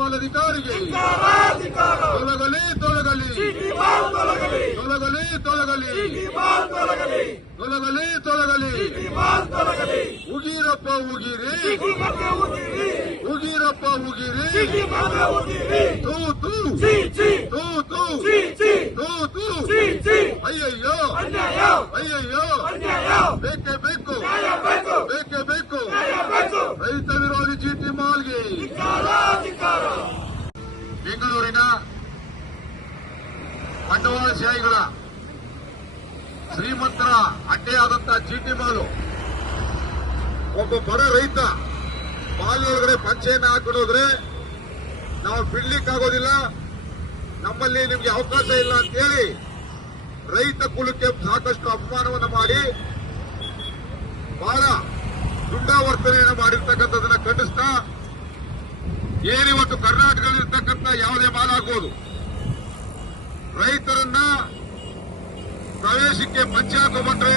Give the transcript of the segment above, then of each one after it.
Mall ಅಧಿಕಾರಿಗೆ ತೊಲಗಲಿ ತೊಲಗಲಿ ತೊಲಗಲಿ ತೊಲಗಲಿ ತೊಲಗಲಿ ತೊಲಗಲಿ ಉಗಿರಪ್ಪ ಉಗಿರಿ ಉಗಿರಪ್ಪ ಉಗಿರಿ ತೂ ತೂ ತೂ ತೂ ತೂ ತೂ ಅಯ್ಯಯ್ಯೋ ಅಯ್ಯಯ್ಯೋ ಬೇಕೇ ಬೇಕು ಬೇಕೇ ಬೇಕು ರೈತ ವಿರೋಧಿ ಚೀಟಿ ಮಾಲ್ಗೆ ಬೆಂಗಳೂರಿನ ಬಂಡವಾಳಶಾಹಿಗಳ ಶ್ರೀಮಂತರ ಅಡ್ಡೆಯಾದಂತಹ ಚೀಟಿ ಮಾಲು ಒಬ್ಬ ಬಡ ರೈತ ಮಾಲಿನೊಳಗಡೆ ಪಂಚೆಯನ್ನು ಹಾಕಿಡೋದ್ರೆ ನಾವು ಬಿಡ್ಲಿಕ್ಕಾಗೋದಿಲ್ಲ, ನಮ್ಮಲ್ಲಿ ನಿಮ್ಗೆ ಅವಕಾಶ ಇಲ್ಲ ಅಂತೇಳಿ ರೈತ ಕುಲಕ್ಕೆ ಸಾಕಷ್ಟು ಅಪಮಾನವನ್ನು ಮಾಡಿ ಬಹಳ ದುಂಡಾವರ್ತನೆಯನ್ನು ಮಾಡಿರ್ತಕ್ಕಂಥದನ್ನ ಖಂಡಿಸ್ತಾ ಏನಿವತ್ತು ಕರ್ನಾಟಕದಲ್ಲಿರ್ತಕ್ಕಂಥ ಯಾವುದೇ ಮಾಲಾಗ್ಬೋದು ರೈತರನ್ನ ಪ್ರವೇಶಕ್ಕೆ ಪಂಚೆ ಹಾಕೊಂಡ್ರೆ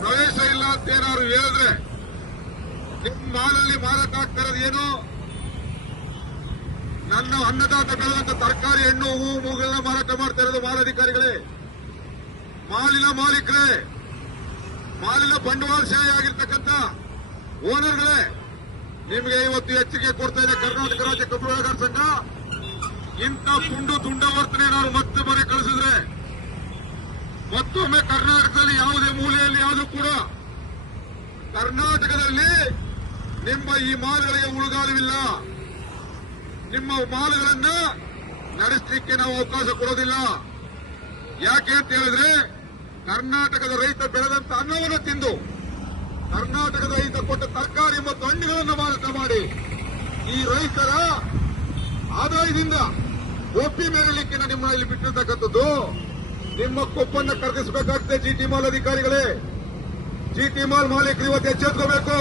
ಪ್ರವೇಶ ಇಲ್ಲ ಅಂತ ಏನಾದ್ರು ಹೇಳಿದ್ರೆ ನಿಮ್ಮ ಮಾಲಲ್ಲಿ ಮಾರಾಟ ಆಗ್ತಾ ಇರೋದು ಏನು? ನನ್ನ ಅನ್ನದಾತ ಬೆಳೆದಂತ ತರಕಾರಿ, ಹಣ್ಣು, ಹೂವು, ಮೂಗಳನ್ನ ಮಾರಾಟ ಮಾಡ್ತಾ ಇರೋದು ಮಾಲಾಧಿಕಾರಿಗಳೇ, ಮಾಲಿನ ಮಾಲೀಕರೇ, ಮಾಲಿನ ಬಂಡವಾಳಶಾಹಿ ಆಗಿರ್ತಕ್ಕಂಥ ಓನರ್ಗಳೇ. ನಿಮಗೆ ಇವತ್ತು ಎಚ್ಚರಿಕೆ ಕೊಡ್ತಾ ಇದೆ ಕರ್ನಾಟಕ ರಾಜ್ಯ ಕಬ್ಬು ಬೆಳೆಗಾರರ ಸಂಘ. ಇಂಥ ದುಂಡಾವರ್ತನೆ ನಾವು ಮತ್ತೆ ಮನೆ ಕಳಿಸಿದ್ರೆ ಮತ್ತೊಮ್ಮೆ ಕರ್ನಾಟಕದಲ್ಲಿ ಯಾವುದೇ ಮೂಲೆಯಲ್ಲಿ ಯಾವುದು ಕೂಡ ಕರ್ನಾಟಕದಲ್ಲಿ ನಿಮ್ಮ ಈ ಮಾಲ್ಗಳಿಗೆ ಉಳಿಗಾಲವಿಲ್ಲ. ನಿಮ್ಮ ಮಾಲ್ಗಳನ್ನ ನಡೆಸಲಿಕ್ಕೆ ನಾವು ಅವಕಾಶ ಕೊಡೋದಿಲ್ಲ. ಯಾಕೆ ಅಂತ ಹೇಳಿದ್ರೆ ಕರ್ನಾಟಕದ ರೈತ ಬೆಳೆದಂತ ಅನ್ನವನ್ನು ತಿಂದು, ಕರ್ನಾಟಕದ ರೈತ ಕೊಟ್ಟ ತರಕಾರಿ ಮತ್ತು ಹಣ್ಣುಗಳನ್ನು ಮಾರಾಟ ಮಾಡಿ ಈ ರೈತರ ಆದಾಯದಿಂದ ಒಪ್ಪಿ ಮೇರಲಿಕ್ಕೆ ನಿಮ್ಮ ಇಲ್ಲಿ ಬಿಟ್ಟಿರ್ತಕ್ಕಂಥದ್ದು. ನಿಮ್ಮ ಕೊಪ್ಪನ್ನು ಕರೆದಿಸಬೇಕಾಗ್ತದೆ ಜಿಟಿ ಮಾಲ್ ಅಧಿಕಾರಿಗಳೇ. ಜಿಟಿ ಮಾಲ್ ಮಾಲೀಕರು ಇವತ್ತು ಎಚ್ಚೆತ್ತುಕೋಬೇಕು.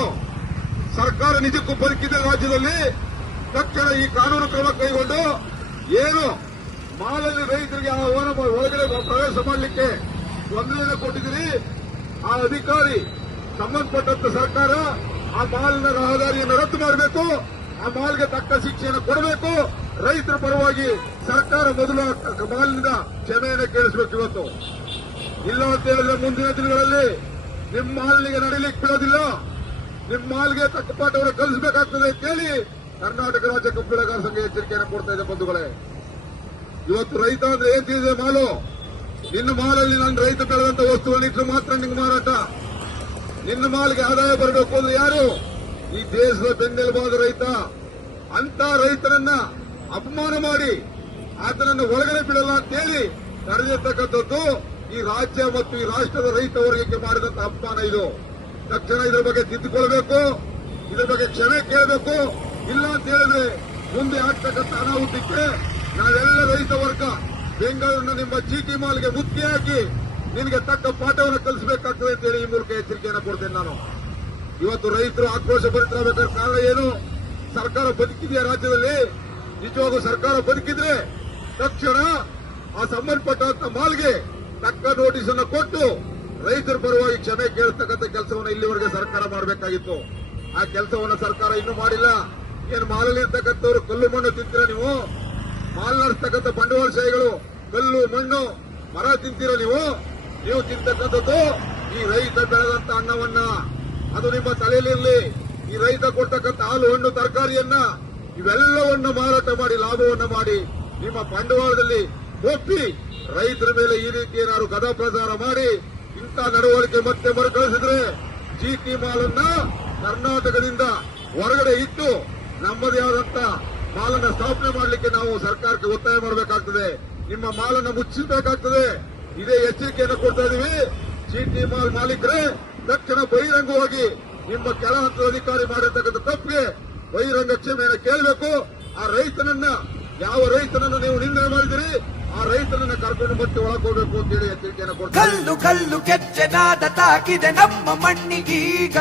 ಸರ್ಕಾರ ನಿಜಕ್ಕೂ ಬದುಕಿದ ರಾಜ್ಯದಲ್ಲಿ ತಕ್ಷಣ ಈ ಕಾನೂನು ಕ್ರಮ ಕೈಗೊಂಡು ಏನು ಮಾಲಲ್ಲಿ ರೈತರಿಗೆ ಆ ಒಳಗಡೆ ಪ್ರವೇಶ ಮಾಡಲಿಕ್ಕೆ ತೊಂದರೆಯನ್ನು ಕೊಟ್ಟಿದ್ದೀರಿ, ಆ ಅಧಿಕಾರಿ ಸಂಬಂಧಪಟ್ಟಂತ ಸರ್ಕಾರ ಆ ಮಾಲಿನ ರಹದಾರಿಯನ್ನು ರದ್ದು ಮಾಡಬೇಕು, ಆ ಮಾಲ್ಗೆ ತಕ್ಕ ಶಿಕ್ಷೆಯನ್ನು ಕೊಡಬೇಕು. ರೈತರ ಪರವಾಗಿ ಸರ್ಕಾರ ಮೊದಲು ಮಾಲಿನಿಂದ ಕ್ಷಮೆಯನ್ನು ಕೇಳಿಸಬೇಕು. ಇವತ್ತು ಇಲ್ಲ ಅಂತ ಹೇಳಿದ್ರೆ ಮುಂದಿನ ದಿನಗಳಲ್ಲಿ ನಿಮ್ಮ ಮಾಲಿಗೆ ನಡೀಲಿಕ್ಕೆ ಬಿಡೋದಿಲ್ಲ, ನಿಮ್ಮ ಮಾಲ್ಗೆ ತಕ್ಕ ಪಾಠವನ್ನು ಕಲಿಸಬೇಕಾಗ್ತದೆ ಅಂತೇಳಿ ಕರ್ನಾಟಕ ರಾಜ್ಯ ಕಬ್ಬು ಬೆಳೆಗಾರರ ಸಂಘ ಎಚ್ಚರಿಕೆಯನ್ನು ಕೊಡ್ತಾ ಇದೆ. ಬಂಧುಗಳೇ, ಇವತ್ತು ರೈತ ಅಂದ್ರೆ ಏನ್ ತಿಳಿದಿದೆ? ಮಾಲು. ನಿನ್ನ ಮಾಲಲ್ಲಿ ನನ್ನ ರೈತ ಬೆಳೆದಂತ ವಸ್ತುವನ್ನು ಇಟ್ಟರೆ ಮಾತ್ರ ನಿಂಗೆ ಮಾರಾಟ. ನಿನ್ನ ಮಾಲ್ಗೆ ಆದಾಯ ಬರಬೇಕು ಅಂದ್ರೆ ಯಾರು? ಈ ದೇಶದ ಬೆನ್ನೆಲುಬಾದ ರೈತ. ಅಂತ ರೈತರನ್ನ ಅಪಮಾನ ಮಾಡಿ ಆತನನ್ನು ಒಳಗಡೆ ಬಿಡಲ್ಲ ಅಂತೇಳಿ ನಡೆದಿರ್ತಕ್ಕಂಥದ್ದು ಈ ರಾಜ್ಯ ಮತ್ತು ಈ ರಾಷ್ಟ್ರದ ರೈತ ವರ್ಗಕ್ಕೆ ಮಾಡಿದಂತ ಅಪಮಾನ ಇದು. ತಕ್ಷಣ ಇದರ ಬಗ್ಗೆ ತಿದ್ದುಕೊಳ್ಬೇಕು, ಇದರ ಬಗ್ಗೆ ಕ್ಷಮೆ ಕೇಳಬೇಕು. ಇಲ್ಲ ಅಂತ ಹೇಳಿದ್ರೆ ಮುಂದೆ ಆಗ್ತಕ್ಕಂಥ ಅನಾಹುತಕ್ಕೆ ನಾವೆಲ್ಲ ರೈತ ವರ್ಗ ಬೆಂಗಳೂರಿನ ನಿಮ್ಮ ಜಿಟಿ ಮಾಲ್ಗೆ ಮುತ್ತಿ ಹಾಕಿ ನಿನಗೆ ತಕ್ಕ ಪಾಠವನ್ನು ಕಲಿಸಬೇಕಾಗ್ತದೆ ಅಂತೇಳಿ ಈ ಮೂಲಕ ಎಚ್ಚರಿಕೆಯನ್ನು ಕೊಡ್ತೇನೆ ನಾನು. ಇವತ್ತು ರೈತರು ಆಕ್ರೋಶ ಭರಿತರಾಗಬೇಕಾದ ಕಾರಣ ಏನು? ಸರ್ಕಾರ ಬದುಕಿದೆಯಾ ರಾಜ್ಯದಲ್ಲಿ? ನಿಜವಾಗೂ ಸರ್ಕಾರ ಬದುಕಿದ್ರೆ ತಕ್ಷಣ ಆ ಸಂಬಂಧಪಟ್ಟಂತ ಮಾಲ್ಗೆ ತಕ್ಕ ನೋಟಿಸ್ ಅನ್ನು ಕೊಟ್ಟು ರೈತರ ಪರವಾಗಿ ಕ್ಷಮೆ ಕೇಳತಕ್ಕಂಥ ಕೆಲಸವನ್ನು ಇಲ್ಲಿವರೆಗೆ ಸರ್ಕಾರ ಮಾಡಬೇಕಾಗಿತ್ತು. ಆ ಕೆಲಸವನ್ನು ಸರ್ಕಾರ ಇನ್ನೂ ಮಾಡಿಲ್ಲ. ಏನು ಮಾಲಲ್ಲಿ ಇರ್ತಕ್ಕಂಥವ್ರು ಕಲ್ಲು ಮಣ್ಣು ತಿಂತೀರ ನೀವು? ಮಾಲ್ ನಡೆಸ್ತಕ್ಕಂಥ ಬಂಡವಾಳಶಾಹಿಗಳು ಕಲ್ಲು ಮಣ್ಣು ಮರ ತಿಂತೀರ ನೀವು? ನೀವು ತಿಂತಕ್ಕಂಥದ್ದು ಈ ರೈತ ಬೆಳೆದಂತ ಅನ್ನವನ್ನ, ಅದು ನಿಮ್ಮ ತಲೆಯಲ್ಲಿರಲಿ. ಈ ರೈತ ಕೊಡ್ತಕ್ಕಂಥ ಹಾಲು, ಹಣ್ಣು, ತರಕಾರಿಯನ್ನ ಇವೆಲ್ಲವನ್ನು ಮಾರಾಟ ಮಾಡಿ ಲಾಭವನ್ನು ಮಾಡಿ ನಿಮ್ಮ ಬಂಡವಾಳದಲ್ಲಿ ಒಪ್ಪಿ ರೈತರ ಮೇಲೆ ಈ ರೀತಿ ಏನಾದ್ರು ಗದಾ ಪ್ರಚಾರ ಮಾಡಿ ಇಂಥ ನಡವಳಿಕೆ ಮತ್ತೆ ಮರುಕಳಿಸಿದ್ರೆ ಜಿಟಿ ಮಾಲನ್ನ ಕರ್ನಾಟಕದಿಂದ ಹೊರಗಡೆ ಇಟ್ಟು ನಮ್ಮದೇ ಆದಂತ ಮಾಲನ್ನ ಸ್ಥಾಪನೆ ಮಾಡಲಿಕ್ಕೆ ನಾವು ಸರ್ಕಾರಕ್ಕೆ ಒತ್ತಾಯ ಮಾಡಬೇಕಾಗ್ತದೆ. ನಿಮ್ಮ ಮಾಲನ್ನ ಮುಚ್ಚಿಸಬೇಕಾಗ್ತದೆ. ಇದೇ ಎಚ್ಚರಿಕೆಯನ್ನು ಕೊಡ್ತಾ ಇದೀವಿ. ಜಿಟಿ ಮಾಲ್ ಮಾಲೀಕರೇ, ತಕ್ಷಣ ಬಹಿರಂಗವಾಗಿ ನಿಮ್ಮ ಕೆಳ ಹಂತದ ಅಧಿಕಾರಿ ಮಾಡಿರ್ತಕ್ಕಂಥ ತಪ್ಪಿಗೆ ಬಹಿರಂಗ ಕ್ಷಮೆಯನ್ನು ಕೇಳಬೇಕು. ಆ ರೈತನನ್ನ, ಯಾವ ರೈತನನ್ನು ನೀವು ನಿಂದನೆ ಮಾಡಿದಿರಿ ಆ ರೈತನನ್ನ ಕರ್ಕೊಂಡು ಮತ್ತೆ ಒಳಕೋಬೇಕು ಅಂತೇಳಿ ಎಚ್ಚರಿಕೆಯನ್ನು ಕೊಡ್ತಾರೆ. ಕಲ್ಲು ಕಲ್ಲು ಕೆಚ್ಚನಾದ ತಾಕಿದೆ ನಮ್ಮ ಮಣ್ಣಿಗೀಗ.